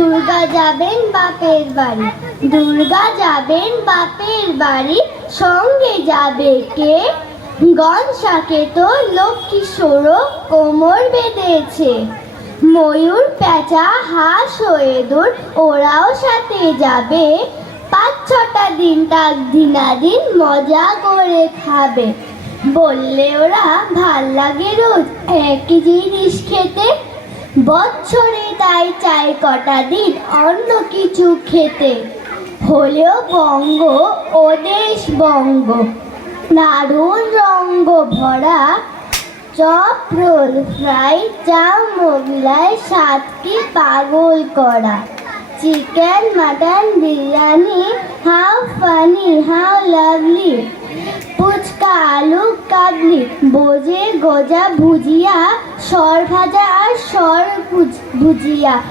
দুর্গা যাবেন বাপের বাড়ি। দুর্গা যাবেন বাপের বাড়ি, সঙ্গে যাবে কে? গনসাকে তো লক্ষ্মী সৌরভ কোমর বেঁধেছে। ময়ূর পেঁচা হাঁস হয়ে দূর ওরাও সাথে যাবে। পাঁচ ছটা দিন তাক দিনাদিন মজা করে খাবে। বললে ওরা, ভালো লাগে রোজ। একই জিনিস খেতে বছরে তাই চাই কটা দিন অন্য কিছু খেতে। হলেও বঙ্গ ও দেশ বঙ্গ। দারুণ রঙ্গ ভরা চপ রোল ফ্রাই চা মোগলাই সাতটি পাগল করা। Chicken, mutton, biryani how funny how lovely. Phuchka আলু, কাবলি। বোজে গজা, ভুজিয়া সর ভাজা সর ভুজ- ভুজিয়া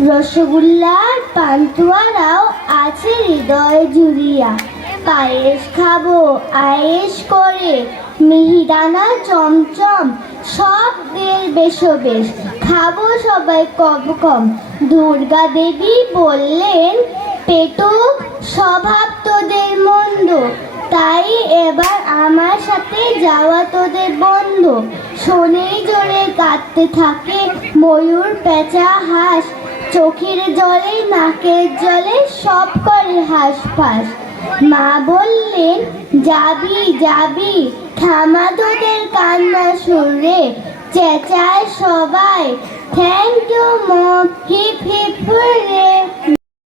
রসগোল্লা আর পান্তুয়ারাও আছে হৃদয় জুড়িয়া। পায়েস খাব, আয়েস করে, মিহিদানা চমচম, সব বেশ বেশো বেশ। খাব সবাই কম কম। দুর্গা দেবী বললেন পেটুক স্বভাব তোদের মন্দ। তাই এবার আমার সাথে যাওয়া তোদের বন্ধ। শোনেই জোরে কাঁদতে থাকে ময়ূর পেঁচা হাঁস, চোখের জলে, নাকের জলে সব করে হাঁস ফাঁস। মা বললেন, যাবি যাবি, থামা তোদের কান্না শুনলে, চেঁচায় সবাই। Thank you mom hip hip, hooray.